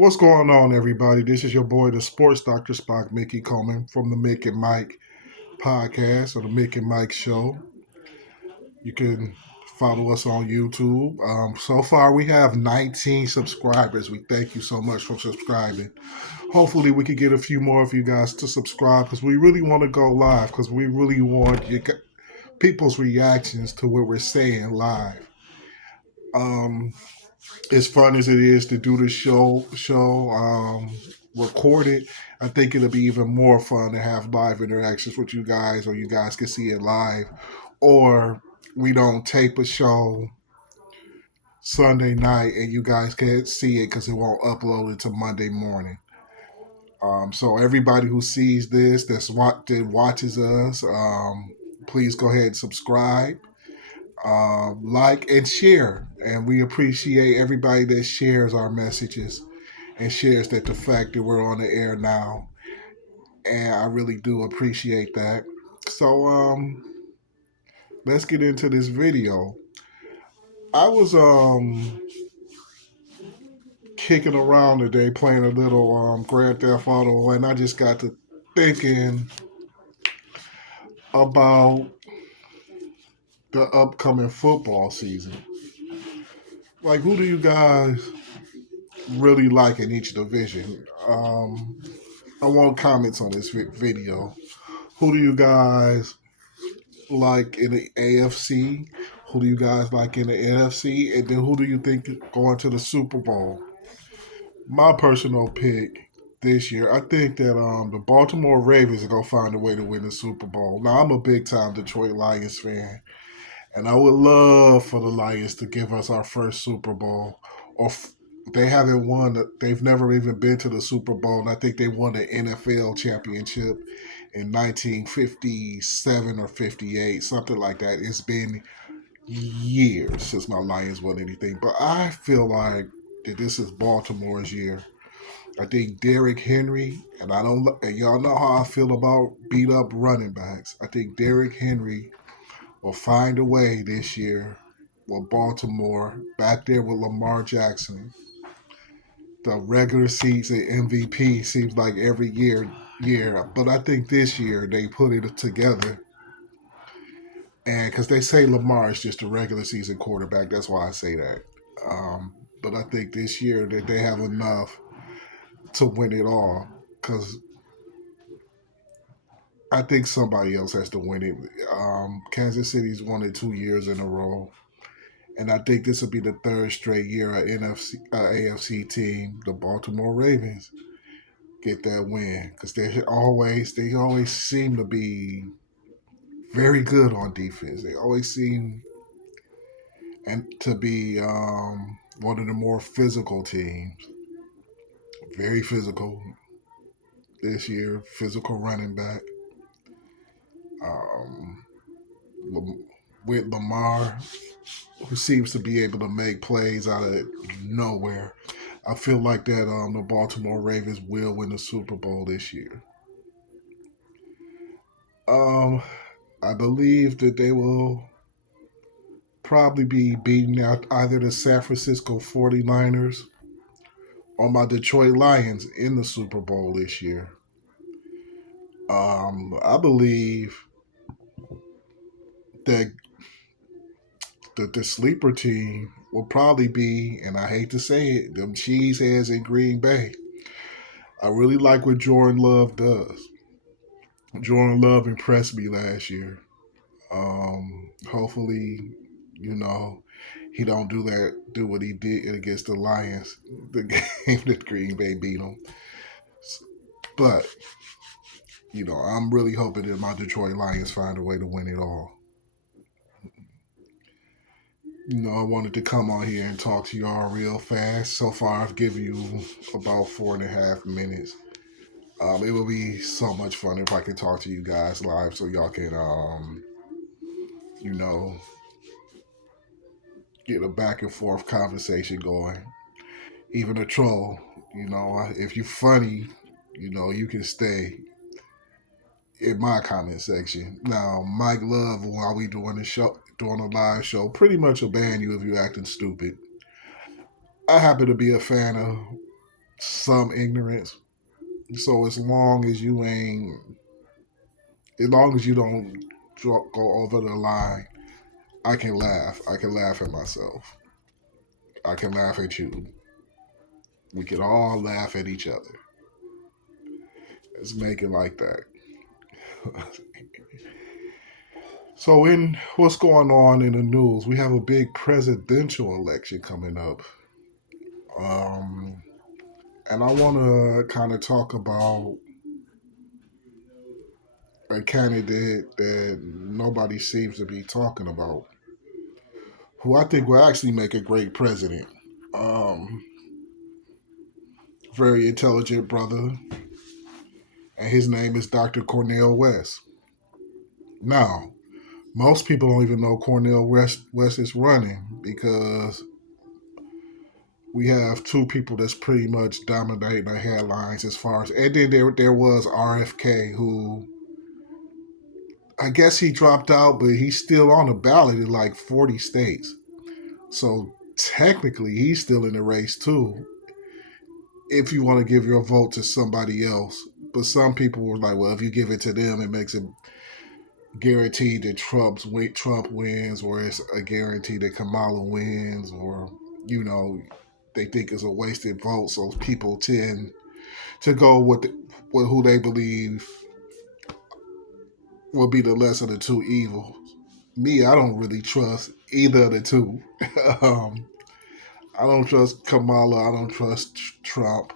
What's going on, everybody? This is your boy, the sports doctor Spock, Mickey Coleman from the Mick and Mike podcast or the Mick and Mike show. You can follow us on YouTube. So far, we have 19 subscribers. We thank you so much for subscribing. Hopefully, we can get a few more of you guys to subscribe because we really want to go live because we really want people's reactions to what we're saying live. Um, as fun as it is to do the show recorded, I think it'll be even more fun to have live interactions with you guys, or you guys can see it live, or we don't tape a show Sunday night and you guys can't see it because it won't upload until Monday morning. So everybody who sees this, that watches us, please go ahead and subscribe, like and share. And we appreciate everybody that shares our messages and shares that the fact that we're on the air now. And I really do appreciate that. So let's get into this video. I was kicking around today playing a little Grand Theft Auto, and I just got to thinking about the upcoming football season. Like, who do you guys really like in each division? I want comments on this video. Who do you guys like in the AFC? Who do you guys like in the NFC? And then who do you think going to the Super Bowl? My personal pick this year, I think that the Baltimore Ravens are gonna find a way to win the Super Bowl. Now I'm a big time Detroit Lions fan, and I would love for the Lions to give us our first Super Bowl. They haven't won. They've never even been to the Super Bowl, and I think they won the NFL championship in 1957 or 58, something like that. It's been years since my Lions won anything, but I feel like that this is Baltimore's year. I think Derrick Henry, and I don't, and y'all know how I feel about beat up running backs. I think Derrick Henry will find a way this year with Baltimore back there with Lamar Jackson. The regular season MVP seems like every year, but I think this year they put it together. And because they say Lamar is just a regular season quarterback, that's why I say that. But I think this year that they have enough to win it all. Because I think somebody else has to win it. Kansas City's won it 2 years in a row. And I think this will be the third straight year a AFC team, the Baltimore Ravens, get that win. Because they always seem to be very good on defense. They always seem and to be one of the more physical teams. Very physical this year. Physical running back. Um, with Lamar, who seems to be able to make plays out of nowhere. I feel like that the Baltimore Ravens will win the Super Bowl this year. Um, I believe that they will probably be beating out either the San Francisco 49ers or my Detroit Lions in the Super Bowl this year. I believe that the sleeper team will probably be, and I hate to say it, them cheeseheads in Green Bay. I really like what Jordan Love does. Jordan Love impressed me last year. Hopefully, you know, he don't do what he did against the Lions, the game that Green Bay beat them. But I'm really hoping that my Detroit Lions find a way to win it all. I wanted to come on here and talk to y'all real fast. So far, I've given you about 4.5 minutes. It would be so much fun if I could talk to you guys live so y'all can, you know, get a back and forth conversation going. Even a troll, if you're funny, you can stay in my comment section. Now, Mike Love, while we doing a live show, pretty much will ban you if you're acting stupid. I happen to be a fan of some ignorance. So as long as you don't go over the line, I can laugh. I can laugh at myself. I can laugh at you. We can all laugh at each other. Let's make it like that. So, in what's going on in the news, we have a big presidential election coming up. Um, and I want to kind of talk about a candidate that nobody seems to be talking about, who I think will actually make a great president. Um, Very intelligent brother, and his name is Dr. Cornel West. Now, most people don't even know West is running because we have two people that's pretty much dominating the headlines as far as, and then there was RFK, who I guess he dropped out, but he's still on the ballot in like 40 states. So technically, he's still in the race too. If you want to give your vote to somebody else, but some people were like, well, if you give it to them, it makes it guaranteed that Trump wins, or it's a guarantee that Kamala wins, or you know, they think it's a wasted vote. So people tend to go with who they believe will be the less of the two evils. Me, I don't really trust either of the two. um, I don't trust Kamala. I don't trust Trump.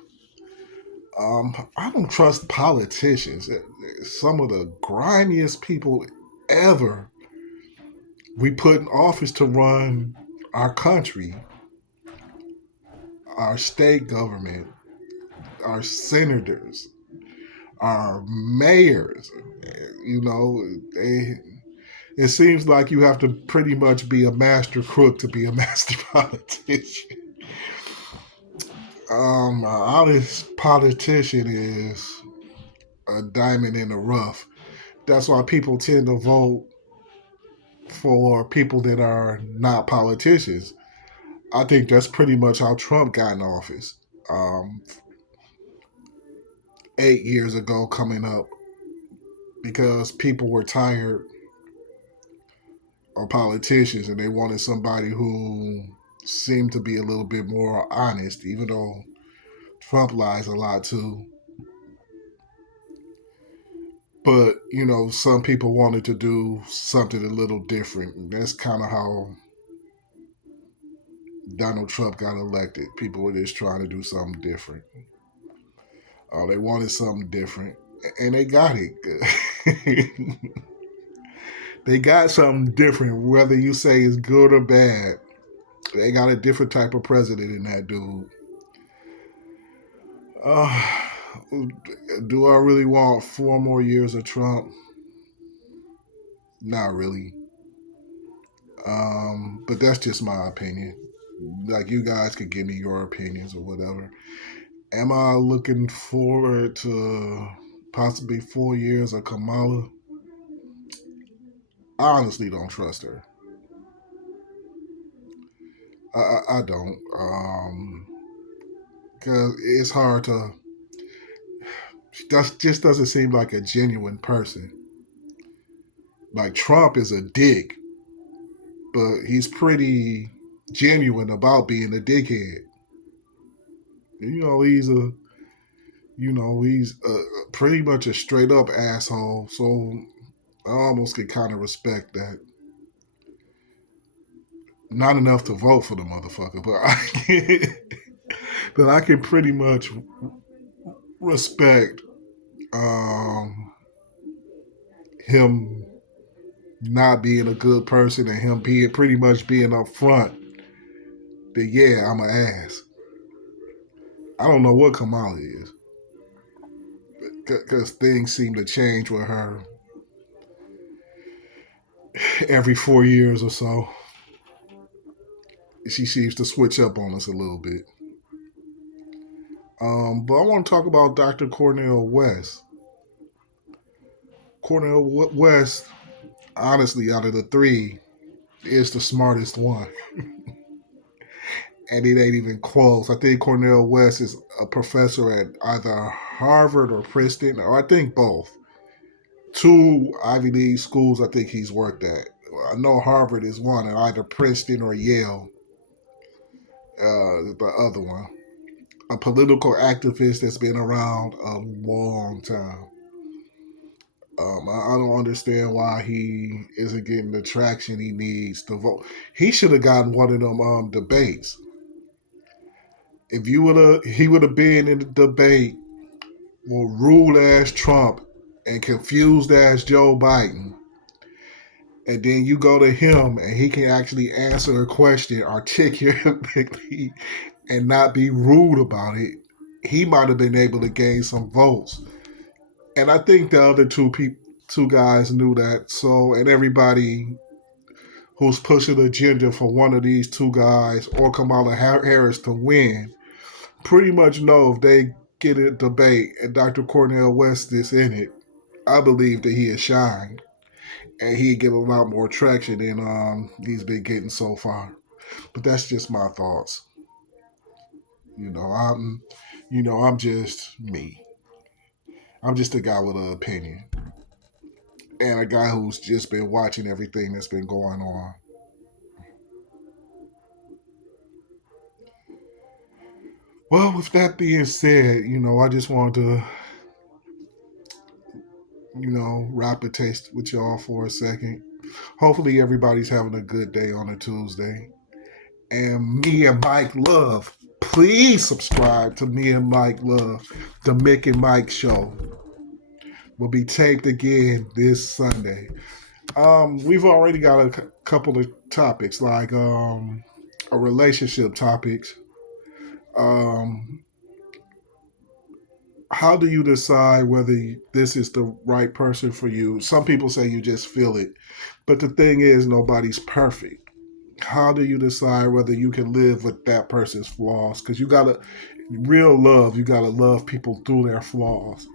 I don't trust politicians. Some of the grimiest people ever we put in office to run our country, our state government, our senators, our mayors. You know, it seems like you have to pretty much be a master crook to be a master politician. An honest politician is a diamond in the rough. That's why people tend to vote for people that are not politicians. I think that's pretty much how Trump got in office. 8 years ago, coming up, because people were tired of politicians and they wanted somebody who seemed to be a little bit more honest, even though Trump lies a lot too. But, some people wanted to do something a little different. And that's kind of how Donald Trump got elected. People were just trying to do something different. They wanted something different, and they got it. They got something different, whether you say it's good or bad. They got a different type of president in that dude. Uh, do I really want 4 more years of Trump? Not really. But that's just my opinion. Like, you guys could give me your opinions or whatever. Am I looking forward to possibly 4 years of Kamala? I honestly don't trust her. I don't. Because it's hard to. She just doesn't seem like a genuine person. Like, Trump is a dick, but he's pretty genuine about being a dickhead. He's pretty much a straight up asshole. So I almost can kind of respect that. Not enough to vote for the motherfucker, but I can pretty much respect um, him not being a good person and him being pretty much being upfront that, yeah, I'm an ass. I don't know what Kamala is, because things seem to change with her every 4 years or so. She seems to switch up on us a little bit. But I want to talk about Dr. Cornel West. Cornel West, honestly, out of the three, is the smartest one. and it ain't even close. I think Cornel West is a professor at either Harvard or Princeton, or I think both. Two Ivy League schools I think he's worked at. I know Harvard is one, and either Princeton or Yale, the other one. A political activist that's been around a long time. I don't understand why he isn't getting the traction he needs to vote. He should have gotten one of them debates. If you would have, he would have been in the debate with rule as Trump and confused as Joe Biden, and then you go to him and he can actually answer a question articulately and not be rude about it. He might have been able to gain some votes, and I think the other two guys knew that. So, and everybody who's pushing the agenda for one of these two guys or Kamala Harris to win pretty much know if they get a debate and Dr. Cornel West is in it, I believe that he has shined and he'd get a lot more traction than he's been getting so far. But that's just my thoughts. You know, I'm just me. I'm just a guy with an opinion and a guy who's just been watching everything that's been going on. Well, with that being said, I just wanted to, wrap a taste with y'all for a second. Hopefully, everybody's having a good day on a Tuesday. And me and Mike Love, please subscribe to me and Mike Love. The Mick and Mike Show will be taped again this Sunday. We've already got a couple of topics, like a relationship topics. Um, how do you decide whether this is the right person for you? Some people say you just feel it, but the thing is, nobody's perfect. How do you decide whether you can live with that person's flaws? Because you gotta, real love, you gotta love people through their flaws.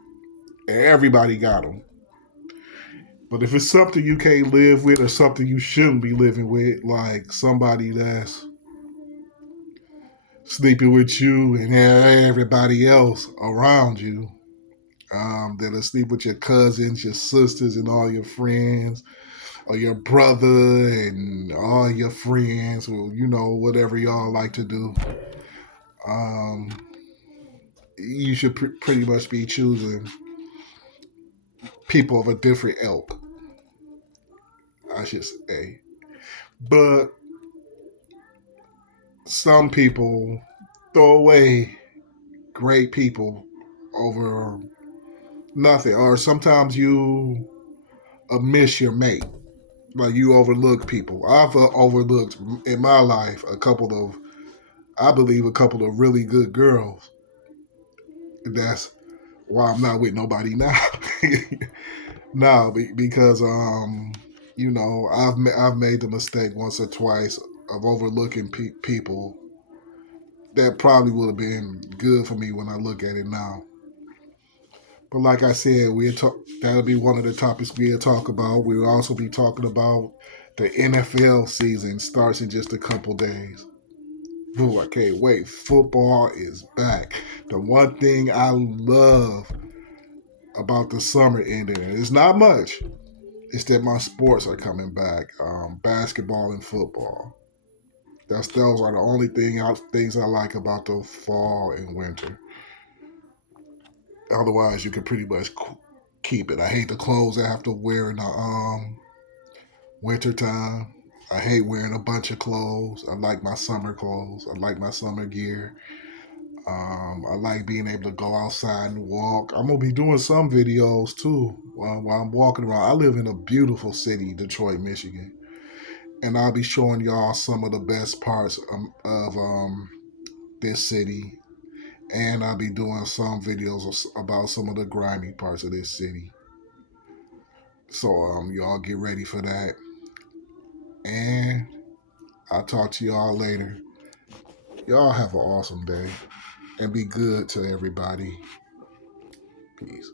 And everybody got them. But if it's something you can't live with or something you shouldn't be living with, like somebody that's sleeping with you and everybody else around you, that'll sleep with your cousins, your sisters, and all your friends, or your brother and all your friends, or whatever y'all like to do. Um, you should pretty much be choosing people of a different ilk, I should say. But some people throw away great people over nothing, or sometimes you miss your mate. Like you overlook people. I've overlooked in my life I believe, a couple of really good girls. That's why I'm not with nobody now. No, because I've made the mistake once or twice of overlooking people that probably would have been good for me when I look at it now. But like I said, that'll be one of the topics we'll talk about. We'll also be talking about the NFL season starts in just a couple days. Ooh, I can't wait. Football is back. The one thing I love about the summer ending, and it's not much, is that my sports are coming back. Basketball and football. Those are the only things I like about the fall and winter. Otherwise, you can pretty much keep it. I hate the clothes I have to wear in the winter time. I hate wearing a bunch of clothes. I like my summer clothes. I like my summer gear. I like being able to go outside and walk. I'm gonna be doing some videos too while I'm walking around. I live in a beautiful city, Detroit, Michigan, and I'll be showing y'all some of the best parts of this city, and I'll be doing some videos about some of the grimy parts of this city. So y'all get ready for that, and I'll talk to y'all later. Y'all have an awesome day and be good to everybody. Peace.